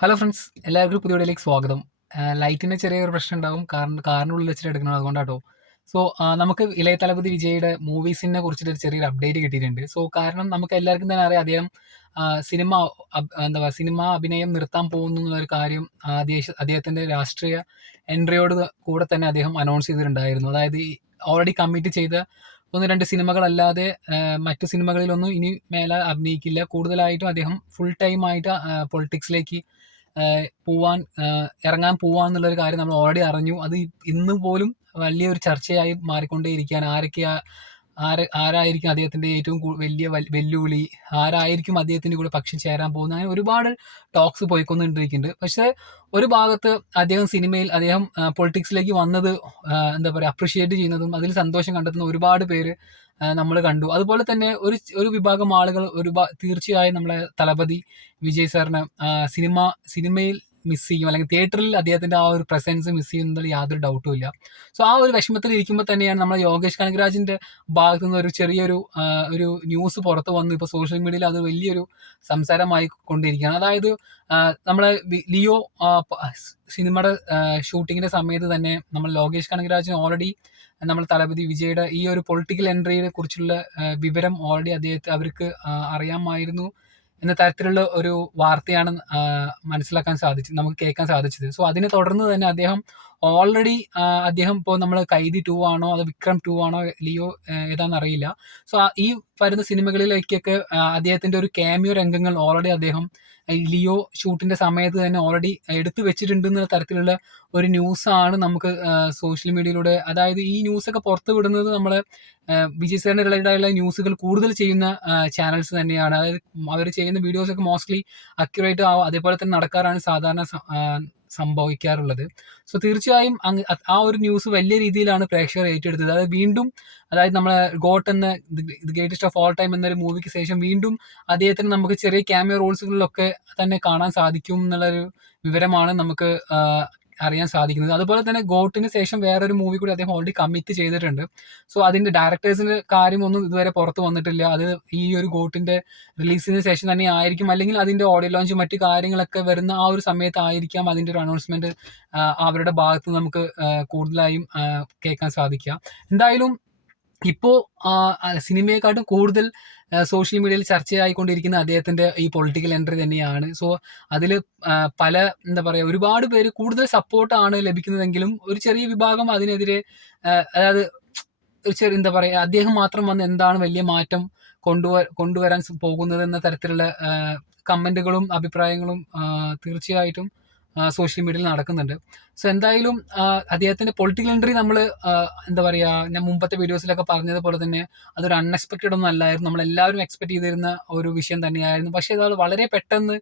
Hello friends എല്ലാവർക്കും പുതിയ വീഡിയോയിലേക്ക് സ്വാഗതം ലൈറ്റിന് ചെറിയൊരു പ്രശ്നം ഉണ്ടാകും കാരണം കാറിനുള്ളിൽ വെച്ചിട്ട് എടുക്കണം അതുകൊണ്ടാട്ടോ. സോ നമുക്ക് ഇളയ തലപതി വിജയുടെ മൂവീസിനെ കുറിച്ചിട്ട് ഒരു ചെറിയൊരു അപ്ഡേറ്റ് കിട്ടിയിട്ടുണ്ട്. സോ കാരണം നമുക്ക് എല്ലാവർക്കും തന്നെ അറിയാം അദ്ദേഹം സിനിമ എന്താ പറയുക സിനിമ അഭിനയം നിർത്താൻ പോകുന്നു എന്നുള്ളൊരു കാര്യം അദ്ദേഹത്തിന്റെ രാഷ്ട്രീയ എൻട്രിയോട് കൂടെ തന്നെ അദ്ദേഹം അനൗൺസ് ചെയ്തിട്ടുണ്ടായിരുന്നു. അതായത് ഓൾറെഡി കമ്മിറ്റ് ചെയ്ത ഒന്ന് രണ്ട് സിനിമകളല്ലാതെ മറ്റു സിനിമകളിലൊന്നും ഇനി മേലെ അഭിനയിക്കില്ല. കൂടുതലായിട്ടും അദ്ദേഹം ഫുൾ ടൈം ആയിട്ട് പൊളിറ്റിക്സിലേക്ക് പോവാൻ ഇറങ്ങാൻ പോവാന്നുള്ളൊരു കാര്യം നമ്മൾ ഓൾറെഡി അറിഞ്ഞു. അത് ഇന്ന് പോലും വലിയൊരു ചർച്ചയായി മാറിക്കൊണ്ടേയിരിക്കുകയാണ്. ആരൊക്കെയാ ആര് ആരായിരിക്കും അദ്ദേഹത്തിന്റെ ഏറ്റവും വലിയ വെല്ലുവിളി? ആരായിരിക്കും അദ്ദേഹത്തിന്റെ കൂടെ പക്ഷി ചേരാൻ പോകുന്നത്? അങ്ങനെ ഒരുപാട് ടോക്സ് പോയിക്കൊണ്ടിരിക്കുന്നുണ്ട്. പക്ഷേ ഒരു ഭാഗത്ത് അദ്ദേഹം സിനിമയിൽ അദ്ദേഹം പൊളിറ്റിക്സിലേക്ക് വന്നത് എന്താ പറയുക അപ്രിഷിയേറ്റ് ചെയ്യുന്നതും അതിൽ സന്തോഷം കണ്ടെത്തുന്ന ഒരുപാട് പേര് നമ്മൾ കണ്ടു. അതുപോലെ തന്നെ ഒരു ഒരു വിഭാഗം ആളുകൾ ഒരു തീർച്ചയായും നമ്മളെ തലപതി വിജയ് സാറിന് സിനിമ സിനിമയിൽ മിസ് ചെയ്യും. അല്ലെങ്കിൽ തിയേറ്ററിൽ അദ്ദേഹത്തിന്റെ ആ ഒരു പ്രസൻസ് മിസ് ചെയ്യുന്നതിൽ യാതൊരു ഡൗട്ടും ഇല്ല. സോ ആ ഒരു വിഷമത്തിൽ ഇരിക്കുമ്പോൾ തന്നെയാണ് നമ്മൾ യോഗേഷ് കനകരാജിന്റെ ഭാഗത്തു നിന്ന് ഒരു ചെറിയൊരു ഒരു ന്യൂസ് പുറത്ത് വന്ന് ഇപ്പോൾ സോഷ്യൽ മീഡിയയിൽ അത് വലിയൊരു സംസാരമായി കൊണ്ടിരിക്കുകയാണ്. അതായത് നമ്മളെ ലിയോ സിനിമയുടെ ഷൂട്ടിങ്ങിന്റെ സമയത്ത് തന്നെ നമ്മൾ ലോകേഷ് കനകരാജിന് ഓൾറെഡി നമ്മൾ തലപതി വിജയുടെ ഈ ഒരു പൊളിറ്റിക്കൽ എൻട്രിയെ കുറിച്ചുള്ള വിവരം ഓൾറെഡി അദ്ദേഹത്തെ അവർക്ക് അറിയാമായിരുന്നു. എന്ന തരത്തിലുള്ള ഒരു വാർത്തയാണ് മനസ്സിലാക്കാൻ സാധിച്ചത് നമുക്ക് കേൾക്കാൻ സാധിച്ചത്. സോ അതിനെ തുടർന്ന് തന്നെ അദ്ദേഹം ഓൾറെഡി അദ്ദേഹം ഇപ്പോൾ നമ്മൾ കൈദി ടു ആണോ അതോ വിക്രം ടു ആണോ ലിയോ ഏതാണെന്ന് അറിയില്ല. സോ ഈ വരുന്ന സിനിമകളിലേക്കൊക്കെ അദ്ദേഹത്തിന്റെ ഒരു ക്യാമിയോ രംഗങ്ങൾ ഓൾറെഡി അദ്ദേഹം ലിയോ ഷൂട്ടിന്റെ സമയത്ത് തന്നെ ഓൾറെഡി എടുത്തു വെച്ചിട്ടുണ്ട് എന്ന തരത്തിലുള്ള ഒരു ന്യൂസാണ് നമുക്ക് സോഷ്യൽ മീഡിയയിലൂടെ അതായത് ഈ ന്യൂസൊക്കെ പുറത്തു വിടുന്നത് നമ്മൾ വിജയ് സാറിന്റെ റിലേറ്റഡ് ന്യൂസുകൾ കൂടുതൽ ചെയ്യുന്ന ചാനൽസ് തന്നെയാണ്. അതായത് അവർ ചെയ്യുന്ന വീഡിയോസൊക്കെ മോസ്റ്റ്ലി അക്യുറേറ്റ് ആവും അതേപോലെ തന്നെ നടക്കാറാണ് സാധാരണ സംഭവിക്കാറുള്ളത്. സോ തീർച്ചയായും ആ ഒരു ന്യൂസ് വലിയ രീതിയിലാണ് പ്രേക്ഷകർ ഏറ്റെടുത്തത്. അതായത് വീണ്ടും അതായത് നമ്മളെ ഗോട്ട് എന്ന the greatest of all time എന്നൊരു മൂവിക്ക് ശേഷം വീണ്ടും അദ്ദേഹത്തിന് നമുക്ക് ചെറിയ ക്യാമിയോ റോൾസുകളിലൊക്കെ തന്നെ കാണാൻ സാധിക്കും എന്നുള്ളൊരു വിവരമാണ് നമുക്ക് അറിയാൻ സാധിക്കുന്നത്. അതുപോലെ തന്നെ ഗോട്ടിന് ശേഷം വേറൊരു മൂവി കൂടി അദ്ദേഹം ഓൾറെഡി കമ്മിറ്റ് ചെയ്തിട്ടുണ്ട്. സോ അതിന്റെ ഡയറക്ടേഴ്സിന് കാര്യമൊന്നും ഇതുവരെ പുറത്ത് വന്നിട്ടില്ല. അത് ഈ ഒരു ഗോട്ടിന്റെ റിലീസിന് ശേഷം തന്നെ ആയിരിക്കും. അല്ലെങ്കിൽ അതിന്റെ ഓഡിയോ ലോഞ്ച് മറ്റു കാര്യങ്ങളൊക്കെ വരുന്ന ആ ഒരു സമയത്തായിരിക്കാം അതിന്റെ ഒരു അനൗൺസ്മെന്റ് അവരുടെ ഭാഗത്ത് നമുക്ക് കൂടുതലായും കേൾക്കാൻ സാധിക്കുക. എന്തായാലും ഇപ്പോൾ സിനിമയെക്കാട്ടും കൂടുതൽ സോഷ്യൽ മീഡിയയിൽ ചർച്ചയായിക്കൊണ്ടിരിക്കുന്ന അദ്ദേഹത്തിന്റെ ഈ പൊളിറ്റിക്കൽ എൻട്രി തന്നെയാണ്. സോ അതിൽ പല എന്താ പറയുക ഒരുപാട് പേര് കൂടുതൽ സപ്പോർട്ടാണ് ലഭിക്കുന്നതെങ്കിലും ഒരു ചെറിയ വിഭാഗം അതിനെതിരെ അതായത് ഒരു ചെറിയ എന്താ പറയുക അദ്ദേഹം മാത്രം വന്ന് എന്താണ് വലിയ മാറ്റം കൊണ്ടുവ കൊണ്ടുവരാൻ പോകുന്നത് എന്ന തരത്തിലുള്ള കമന്റുകളും അഭിപ്രായങ്ങളും തീർച്ചയായിട്ടും സോഷ്യൽ മീഡിയയിൽ നടക്കുന്നുണ്ട്. സോ എന്തായാലും അദ്ദേഹത്തിന്റെ പൊളിറ്റിക്കൽ എൻട്രി നമ്മൾ എന്താ പറയാ ഞാൻ മുമ്പത്തെ വീഡിയോസിലൊക്കെ പറഞ്ഞതുപോലെ തന്നെ അതൊരു അൺഎക്സ്പെക്റ്റഡ് ഒന്നും അല്ലായിരുന്നു. നമ്മൾ എല്ലാവരും എക്സ്പെക്ട് ചെയ്തിരുന്ന ഒരു വിഷയം തന്നെയായിരുന്നു. പക്ഷേ അത് വളരെ പെട്ടെന്ന്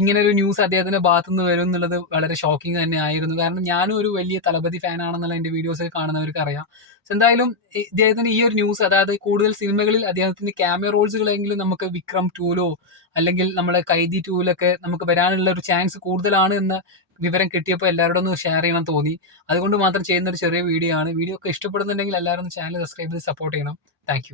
ഇങ്ങനെ ഒരു ന്യൂസ് അദ്ദേഹത്തിന്റെ ഭാഗത്തു നിന്ന് വരും എന്നുള്ളത് വളരെ ഷോക്കിംഗ് തന്നെയായിരുന്നു കാരണം ഞാനും ഒരു വലിയ തലപതി ഫാൻ ആണെന്നുള്ള എന്റെ വീഡിയോസ് കാണുന്നവർക്ക് അറിയാം. എന്തായാലും ഇദ്ദേഹത്തിന്റെ ഈ ഒരു ന്യൂസ് അതായത് കൂടുതൽ സിനിമകളിൽ അദ്ദേഹത്തിന്റെ ക്യാമറ റോൾസുകളെങ്കിലും നമുക്ക് വിക്രം ടൂലോ അല്ലെങ്കിൽ നമ്മൾ കൈദി ടൂലൊക്കെ നമുക്ക് വരാനുള്ള ഒരു ചാൻസ് കൂടുതലാണ് എന്ന് വിവരം കിട്ടിയപ്പോൾ എല്ലാവരോടും ഒന്ന് ഷെയർ ചെയ്യണം തോന്നി. അതുകൊണ്ട് മാത്രം ചെയ്യുന്ന ഒരു ചെറിയ വീഡിയോ ആണ്. വീഡിയോ ഒക്കെ ഇഷ്ടപ്പെടുന്നുണ്ടെങ്കിൽ എല്ലാവരും ചാനൽ സബ്സ്ക്രൈബ് ചെയ്ത് സപ്പോർട്ട് ചെയ്യണം. താങ്ക്